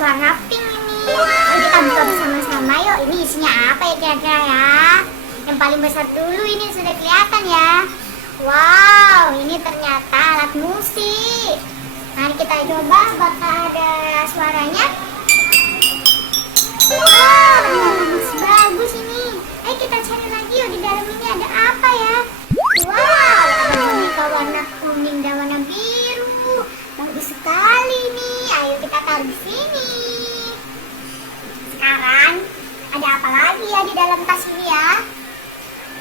warna pink ini. Yuk kita buka bersama-sama yuk. Ini isinya apa ya kira-kira ya? Yang paling besar dulu ini sudah kelihatan ya. Wow, ini ternyata alat musik. Mari kita coba apakah ada suaranya. Wow, bagus ini. Ayo kita cari lagi yuk, di dalam ini ada apa ya? Wow, ada boneka warna kuning dan warna biru. Bagus sekali nih. Ayo kita taruh di sini. Sekarang ada apa lagi ya di dalam tas ini ya?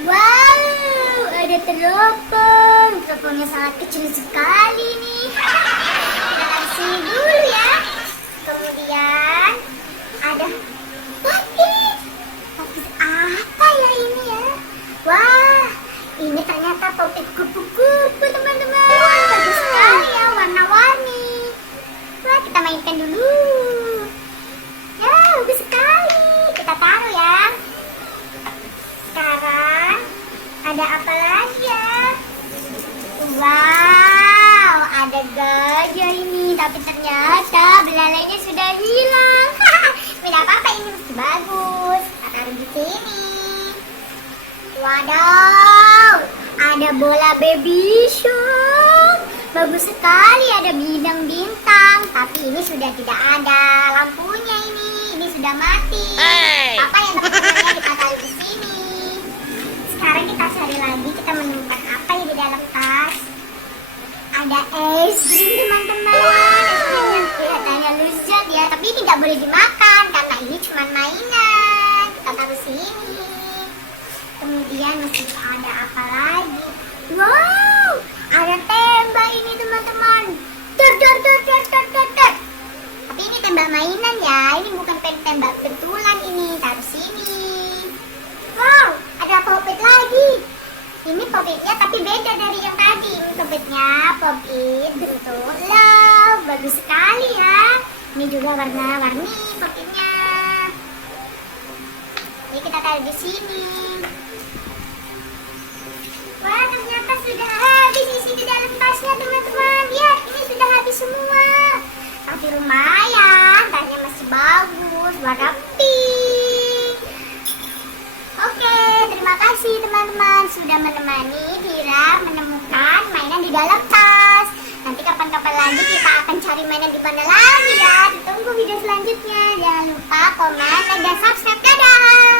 Wow, ada teropong. Teropongnya sangat kecil sekali nih. Kita taruh sini dulu ya. Kemudian ada popit. Popit apa ya ini ya? Wah, ini ternyata popit kupu-kupu teman-teman. Bagus sekali ya, warna-warni. Wah, kita mainkan dulu. Ya, bagus sekali. Kita taruh ya. Sekarang ada apa lagi ya? Wow, ada gajah ini. Tapi ternyata belalainya sudah hilang. Tidak apa-apa, ini masih bagus. Kita taruh di sini. Wadaw, ada bola baby shark. Bagus sekali, ada bintang-bintang. Tapi ini sudah tidak ada lampunya ini. Ini sudah mati. Apa yang teman-temannya kita taruh di sini. Sekarang kita cari lagi, kita menemukan apa yang di dalam tas. Ada es krim teman-teman. Es krim yang kelihatannya lezat ya. Tapi ini tidak boleh dimakan karena ini cuma mainan. Kita taruh sini. Kemudian masih ada apa lagi? Wow, ada tembak ini teman-teman. Ter. Tapi ini tembak mainan ya. Ini bukan tembak betulan ini. Taruh sini. Wow, ada popit lagi. Ini popitnya tapi beda dari yang tadi. Ini popitnya popit bentuk love. Bagus sekali ya. Ini juga warna-warni popitnya. Ini kita taruh di sini. Wah, ternyata sudah habis isi di dalam tasnya teman-teman. Lihat, ini sudah habis semua. Tapi lumayan, tasnya masih bagus, warna pink. Oke, terima kasih teman-teman sudah menemani Dira menemukan mainan di dalam tas. Nanti kapan-kapan lagi kita akan cari mainan di mana lagi ya. Ditunggu video selanjutnya. Jangan lupa komen, like, dan subscribe. Dadah!